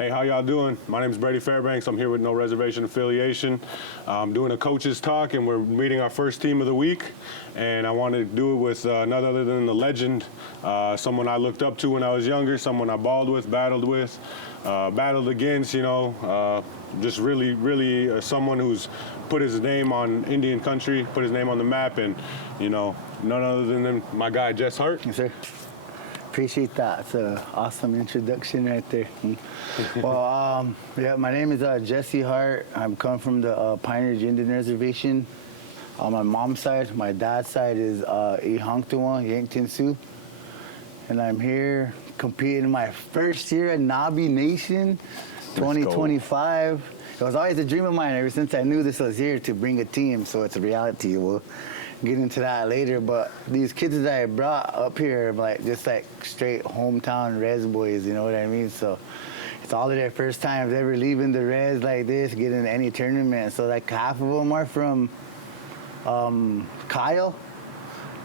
Hey, how y'all doing? My name is Brady Fairbanks. I'm here with No Reservation Affiliation. I'm doing a coaches talk, and we're meeting our first team of the week. And I wanted to do it with none other than the legend, someone I looked up to when I was younger, someone I balled with, battled against, just really someone who's put his name on Indian country, put his name on the map, and, none other than my guy, Jess Hart. Yes, sir. Appreciate that. It's an awesome introduction right there. Well, my name is Jesse Hart. I'm come from the Pioneer Indian Reservation. On my mom's side, my dad's side is Ihangtuwa, Yankton Sioux. And I'm here competing my first year at NABI Nation 2025. It was always a dream of mine ever since I knew this was here to bring a team, so it's a reality. We'll get into that later, but these kids that I brought up here are just straight hometown res boys, you know what I mean? So it's all of their first times ever leaving the res like this, getting into any tournament. So half of them are from Kyle,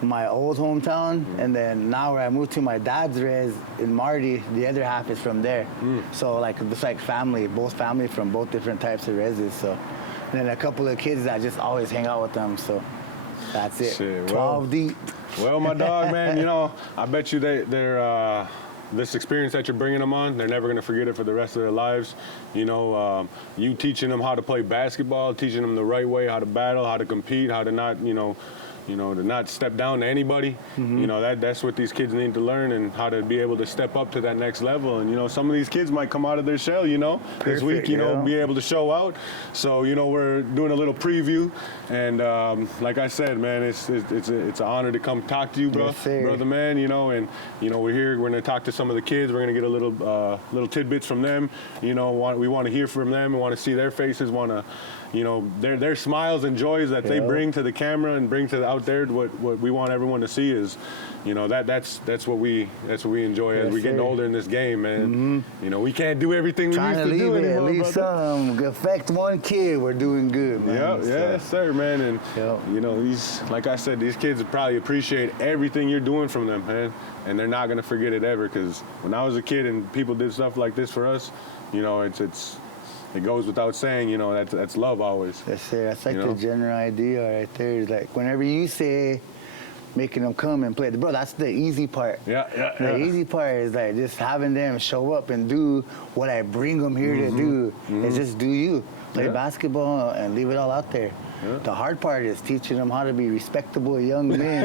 my old hometown, and then now where I moved to my dad's res in Marty, the other half is from there. So it's like family, both family from both different types of reses. So and then a couple of kids that just always hang out with them. So that's it. Shit, 12 deep. Well, my dog, man, I bet you they're this experience that you're bringing them on, they're never going to forget it for the rest of their lives. You teaching them how to play basketball, teaching them the right way, how to battle, how to compete, how to not, to not step down to anybody. That's what these kids need to learn, and how to be able to step up to that next level. And, some of these kids might come out of their shell, this week, be able to show out. So, we're doing a little preview. And like I said, man, it's an honor to come talk to you, brother, man, and, we're here. We're going to talk to some of the kids. We're going to get a little tidbits from them. We want to hear from them. We want to see their faces, want to, their smiles and joys that they bring to the camera and bring to out there. What we want everyone to see is, that's what we enjoy as we get older in this game, man. We can't do everything we used to do anymore. At least affect one kid, we're doing good, man. Yes, sir, man. And these, like I said, these kids probably appreciate everything you're doing from them, man. And they're not gonna forget it ever. Because when I was a kid and people did stuff like this for us, it goes without saying, that's love always. Yes, sir. That's the general idea right there. Is whenever you say making them come and play, bro, that's the easy part. The easy part is just having them show up and do what I bring them here to do. Is just do you. Play basketball and leave it all out there. The hard part is teaching them how to be respectable young men.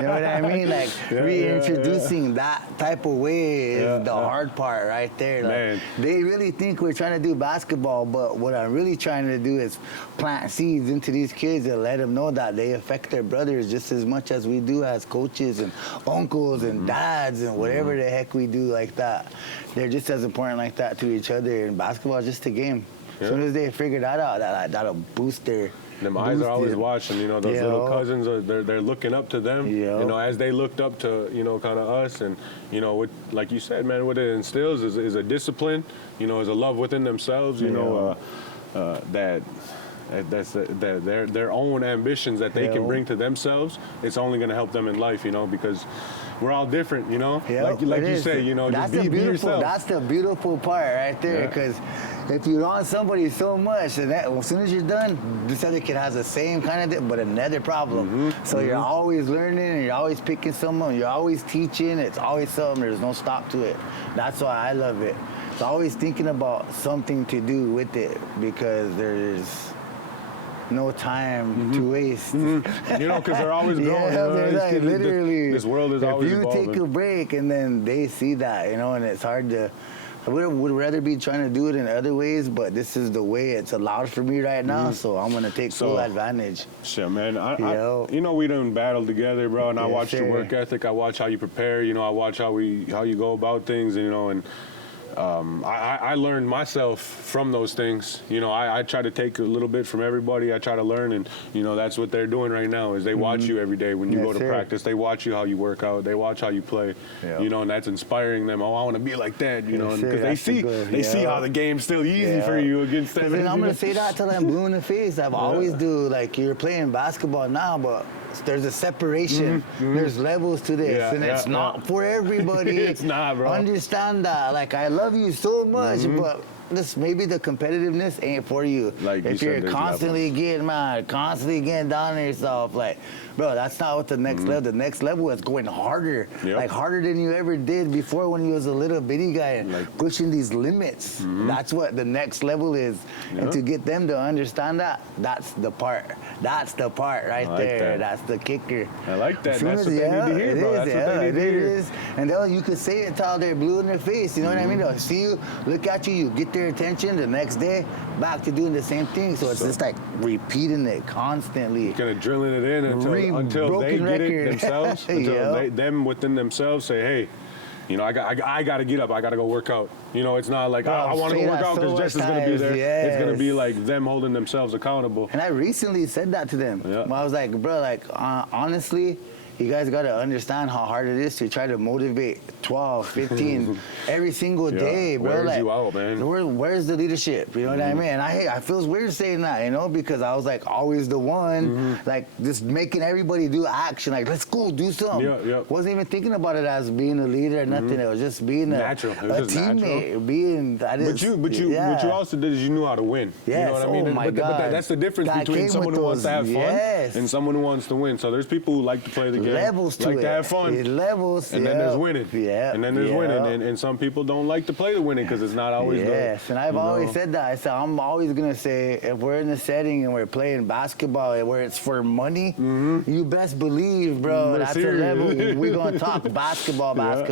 You know what I mean? Reintroducing that type of way is the hard part right there. They really think we're trying to do basketball, but what I'm really trying to do is plant seeds into these kids and let them know that they affect their brothers just as much as we do as coaches and uncles and dads and whatever the heck we do like that. They're just as important like that to each other, and basketball is just a game. As soon as they figure that out, that'll boost their... Them eyes are always watching, those little cousins, they're looking up to them, as they looked up to, kind of us. And, like you said, man, what it instills is a discipline, is a love within themselves, that their own ambitions that they can bring to themselves. It's only going to help them in life, because we're all different, like you say, that's just be yourself. That's the beautiful part right there, because if you're on somebody so much, and as soon as you're done, this other kid has the same kind of but another problem. So you're always learning, and you're always picking someone, you're always teaching. It's always something. There's no stop to it. That's why I love it. It's always thinking about something to do with it, because there's no time to waste. Because they're always growing. Literally, this world is always evolving. If you take a break and then they see that, and it's hard to... I would rather be trying to do it in other ways, but this is the way it's allowed for me right now, so I'm going to take full advantage. Shit, man. We done battled together, bro, and I watch your work ethic. I watch how you prepare. I watch how you go about things, and I learned myself from those things. I try to take a little bit from everybody. I try to learn, and that's what they're doing right now. Is they watch you every day when you go to practice. They watch you how you work out. They watch how you play. And that's inspiring them. Oh, I want to be like that. Because they see how the game's still easy for you against them. Then I'm gonna say that till I'm blue in the face. I've always do you're playing basketball now, but there's a separation. There's levels to this, and it's not for everybody. It's not, bro. Understand that. Like, I love you so much, but this maybe the competitiveness ain't for you. Like if you you're said, constantly getting mad, constantly getting down on yourself, like, bro, that's not what the next level. The next level is going harder, like harder than you ever did before when you was a little bitty guy and like pushing these limits. That's what the next level is, and to get them to understand that, that's the part. That's the part right there. That's the kicker. I like that. That's what As, they need to hear, bro. That's what they need to hear. And you can say it till they're blue in their face. You know what I mean? They'll see you, look at you, you get their attention. The next day, back to doing the same thing. So it's just like repeating it constantly. Kind of drilling it in until they get it themselves. Until them within themselves say, hey, you know, I got to get up. I got to go work out. You know, it's not like, I want to go work out because Jess is going to be there. Yes. It's going to be like them holding themselves accountable. And I recently said that to them. I was like, bro, like, honestly, you guys got to understand how hard it is to try to motivate 12, 15 every single day, bro. Wears like, you out, man. Where's the leadership? You know what I mean? And I feel weird saying that, you know, because I was like always the one, like just making everybody do action. Like, let's go do something. Wasn't even thinking about it as being a leader or nothing. It was just being a teammate. Natural. But you also did is you knew how to win. Yes. You know what I mean? Oh my God. But that's the difference between someone who wants to have fun and someone who wants to win. So there's people who like to play the game. Levels to like it. to have fun. It levels. And then there's winning. And then there's winning. And some people don't like to play the winning because it's not always and I've always said that. I said, I'm always going to say, if we're in a setting and we're playing basketball where it's for money, you best believe, bro, that's a level. We're going to talk basketball. But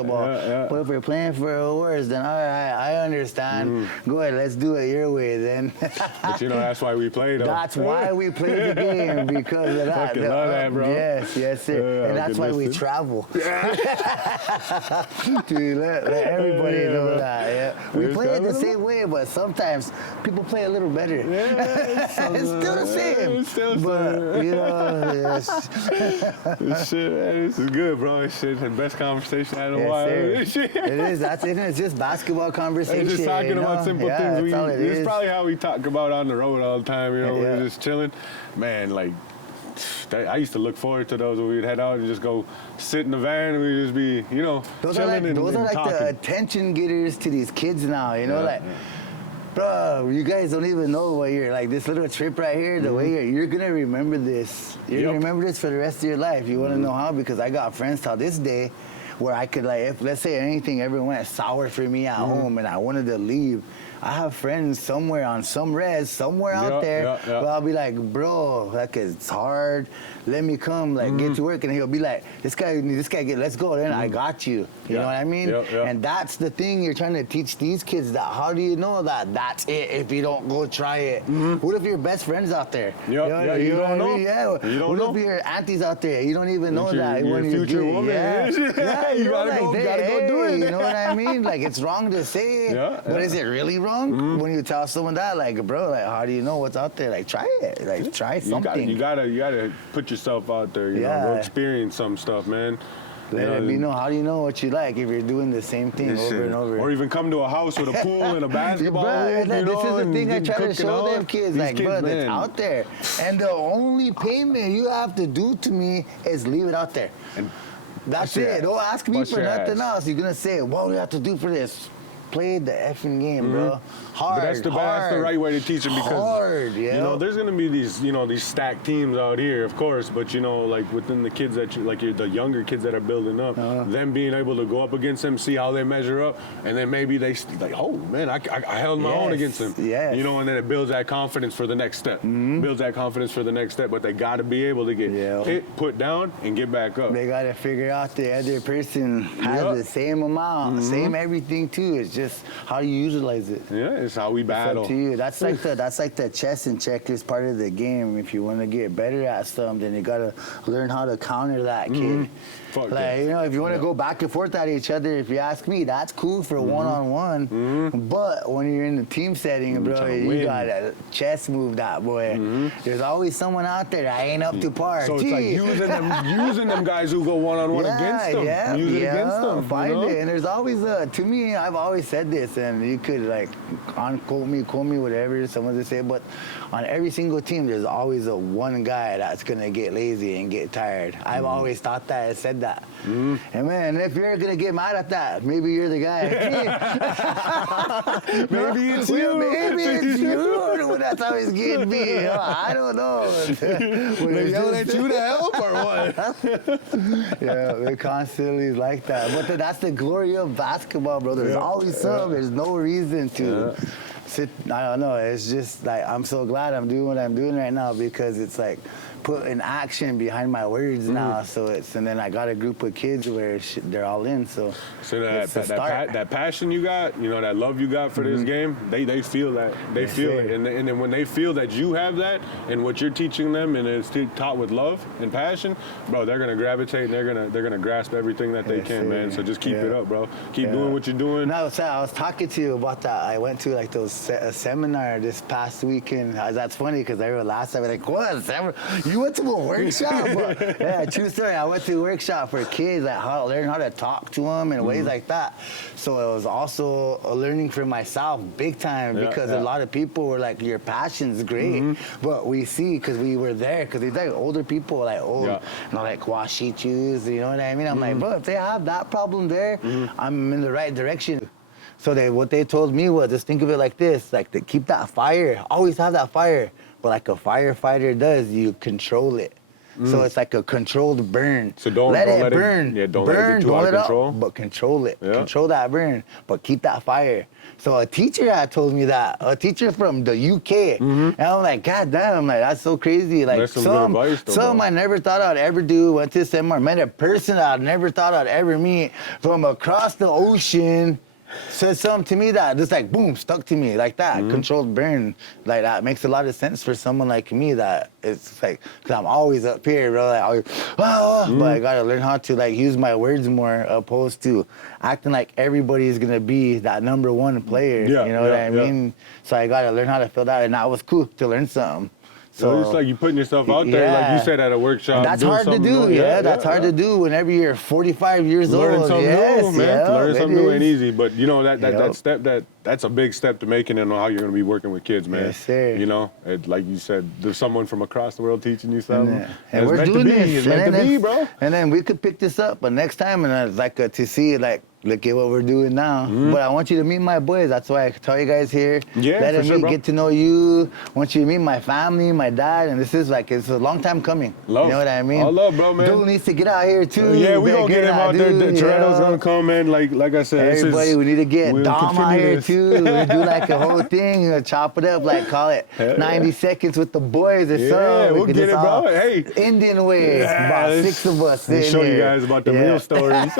if we're playing for awards, then all right, I understand. Go ahead, let's do it your way then. But you know, that's why we play, though. That's why we play the game, because of that. Fucking love that, bro. Yes, sir. And that's why we travel. To let everybody know that. We play it the same way, but sometimes people play a little better. It's still the same. It's still the same. But, you know, This shit, man, this is good, bro. This shit, the best conversation I know why. It is. That's it. It's just basketball conversation. Just talking about simple things. This is probably how we talk about on the road all the time. You know, we're just chilling. Man, like, I used to look forward to those when we'd head out and just go sit in the van and we'd just be, you know, chilling and those are like talking. the attention getters to these kids now, you know, like, bro, you guys don't even know what you're, like, this little trip right here, the way you're going to remember this. You're going to remember this for the rest of your life. You want to know how? Because I got friends till this day where I could, like, if, let's say anything ever went sour for me at home and I wanted to leave, I have friends somewhere on some res, somewhere out there, where I'll be like, bro, like, it's hard. Let me come, like, get to work. And he'll be like, this guy, let's go. Then I got you. You know what I mean? And that's the thing you're trying to teach these kids, that how do you know that that's it if you don't go try it? What if your best friend's out there? You don't know. You don't know. What if your auntie's out there? You don't even know that. Your future woman. You gotta go do it. You know what I mean? Like, it's wrong to say it, but is it really wrong? When you tell someone that, like, bro, like, how do you know what's out there? Like, try it. Like, try something. You gotta put yourself out there. You know, go experience some stuff, man. Let me know. How do you know what you like if you're doing the same thing over and over? Or even come to a house with a pool and a basketball. This is the thing I try to show them kids. Like, bro, it's out there. And the only payment you have to do to me is leave it out there. And that's it. Don't ask me for nothing else. You're going to say, what do you have to do for this? Play the effing game, bro. Hard. But that's the right way to teach them, because you know, there's gonna be these, you know, these stacked teams out here, of course. But you know, like within the kids that the younger kids that are building up, them being able to go up against them, see how they measure up, and then maybe they like, oh man, I held my own against them. You know, and then it builds that confidence for the next step. Builds that confidence for the next step. But they got to be able to get hit, put down, and get back up. They got to figure out the other person has the same amount, same everything too. It's just how you utilize it. It's how we battle. It's up to you. That's like the chess and checklist part of the game. If you want to get better at something, then you gotta learn how to counter that kid. Fuck like, yeah. you know, if you want to go back and forth at each other, if you ask me, that's cool for one-on-one. But when you're in the team setting, bro, trying to you win. got to chess move that, boy. There's always someone out there that ain't up to par. So it's like using them guys who go one-on-one against them. Yeah, Use it against them. Find it. And there's always, to me, I've always said this, and you could, like, quote me, whatever someone would say, but on every single team, there's always a one guy that's going to get lazy and get tired. I've always thought that and said that. And man, if you're going to get mad at that, maybe you're the guy. Maybe it's you. Maybe it's you. That's how it's getting me. You know, I don't know. They yelling at you to help or what? Yeah, they constantly like that. But that's the glory of basketball, bro. There's always some. There's no reason to sit. I don't know. It's just like I'm so glad I'm doing what I'm doing right now because it's like putting action behind my words now. So and then I got a group of kids where they're all in. So that passion you got, you know, that love you got for this game, they feel that. They feel it. And then when they feel that you have that and what you're teaching them and it's taught with love and passion, bro, they're gonna gravitate and they're gonna grasp everything that they can, man. So just keep it up, bro. Keep doing what you're doing. No, I was talking to you about that. I went to like a seminar this past weekend. That's funny because I remember last time I was like, what, seminar? You went to a workshop? Yeah, true story. I went to a workshop for kids, like learn how to talk to them and ways like that. So it was also a learning for myself big time because a lot of people were like, your passion's great. But we see, because we were there, because these like older people, like old, you know, like washichus, you know what I mean? I'm like, bro, if they have that problem there, I'm in the right direction. So what they told me was just think of it like this, like to keep that fire, always have that fire. But like a firefighter does, you control it. So it's like a controlled burn. So don't let it burn. Don't let it get too out of control. But control it. Yeah. Control that burn, but keep that fire. So a teacher had told me that. A teacher from the UK. And I'm like, God damn, I'm like, that's so crazy. Like that's some good advice, though, some bro. I never thought I'd ever do. Went to a seminar, met a person I never thought I'd ever meet from across the ocean. Said something to me that just like boom stuck to me like that. Controlled burn, like that makes a lot of sense for someone like me. That it's like because I'm always up here, bro. Like always, but I gotta learn how to like use my words more opposed to acting like everybody is gonna be that number one player. You know what I mean? So I gotta learn how to feel that, and that was cool to learn something. So it's like you putting yourself out there, like you said at a workshop. And that's hard to do, that's hard to do whenever you're 45 years old. Learning something new, man. Learning something new ain't easy, but you know that's a big step to making and how you're gonna be working with kids, man. Yes, sir. You know, like you said, there's someone from across the world teaching you something. And we're doing this. It's meant to be, bro. And then we could pick this up, but next time, and it's like to see like. Look at what we're doing now. But I want you to meet my boys. That's why I tell you guys here. Yeah, let for them get to know you. I want you to meet my family, my dad. And this is like, it's a long time coming. Love. You know what I mean? All love, bro, man. Dude needs to get out here, too. Yeah, we gonna get him out there. Toretto's gonna come, man. Like I said. Everybody, we need to get Dom out here, too. We do like a whole thing. You know, chop it up, like call it 90 seconds with the boys or something. Yeah, we'll get it, bro. Hey. Indian way. About 6 of us. We'll show you guys about the real stories.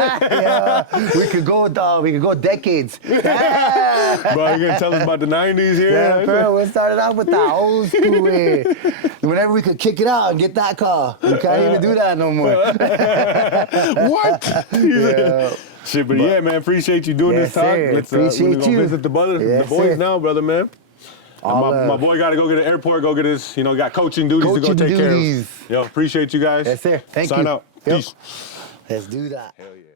We could go, dog. We could go decades. Bro, you gonna tell us about the 90s here? Yeah, bro, we started off with that old school way. Whenever we could kick it out and get that call. We can't even do that no more. What? Yeah. Shit, but yeah, man, appreciate you doing this talk. Sir. Let's appreciate go you. visit the boys now, brother, man. My boy got to go get an airport, go get his, got coaching duties to go take care of. Yo, appreciate you guys. Yes, sir. Thank you. Sign out. Yep. Peace. Let's do that. Hell yeah.